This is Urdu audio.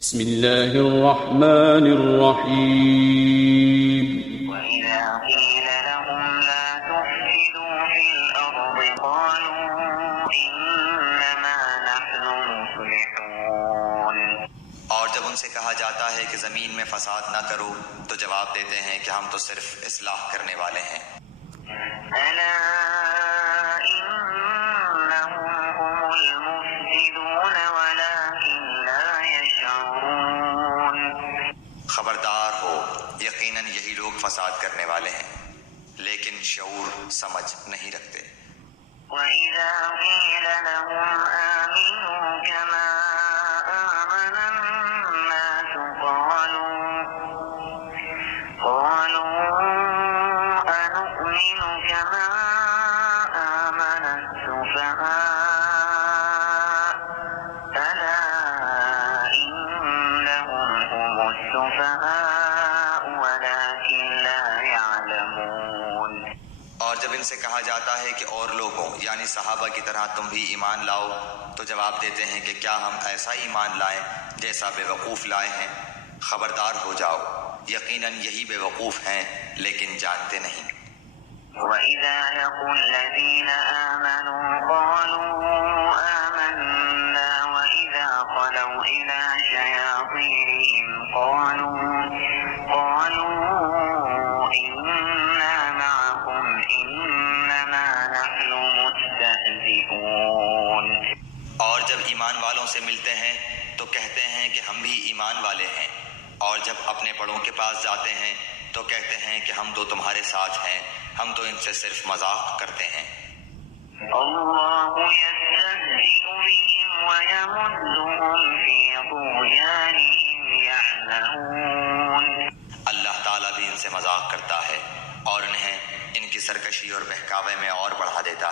بسم الله الرحمن الرحيم وإذا قيل لهم لا تفسدوا في الأرض قالوا إنما نحن مصلحون۔ اور جب ان سے کہا جاتا ہے کہ زمین میں فساد نہ کرو تو جواب دیتے ہیں کہ ہم تو صرف اصلاح کرنے والے ہیں۔ ألا إنهم هم المفسدون ولكن لا يشعرون۔ خبردار ہو، یقیناً یہی لوگ فساد کرنے والے ہیں لیکن شعور سمجھ نہیں رکھتے۔ وإذا قيل لهم آمنوا كما آمن الناس قالوا أنؤمن كما آمن السفهاء ألا إنهم هم السفهاء ولكن لا يعلمون۔ اور جب ان سے کہا جاتا ہے کہ اور لوگوں یعنی صحابہ کی طرح تم بھی ایمان لاؤ تو جواب دیتے ہیں کہ کیا ہم ایسا ایمان لائیں جیسا بے وقوف لائے ہیں۔ خبردار ہو جاؤ، یقیناً یہی بے وقوف ہیں لیکن جانتے نہیں۔ وَإِذَا لَقُوا الَّذِينَ آمَنُوا قَالُوا آمَنَّا وَإِذَا خَلَوْا إِلَى شَيَاطِينِهِمْ قَالُوا إِنَّا مَعَكُمْ إِنَّمَا نَحْنُ مُسْتَهْزِئُونَ۔ اور جب ایمان والوں سے ملتے ہیں تو کہتے ہیں کہ ہم بھی ایمان والے ہیں، اور جب اپنے بڑوں کے پاس جاتے ہیں تو کہتے ہیں کہ ہم تو تمہارے ساتھ ہیں، ہم تو ان سے صرف مذاق کرتے ہیں۔ اللہ یستہزئ بہم ویمدہم فی طغیانہم یعمہون۔ اللہ تعالیٰ بھی ان سے مذاق کرتا ہے اور انہیں ان کی سرکشی اور بہکاوے میں اور بڑھا دیتا ہے۔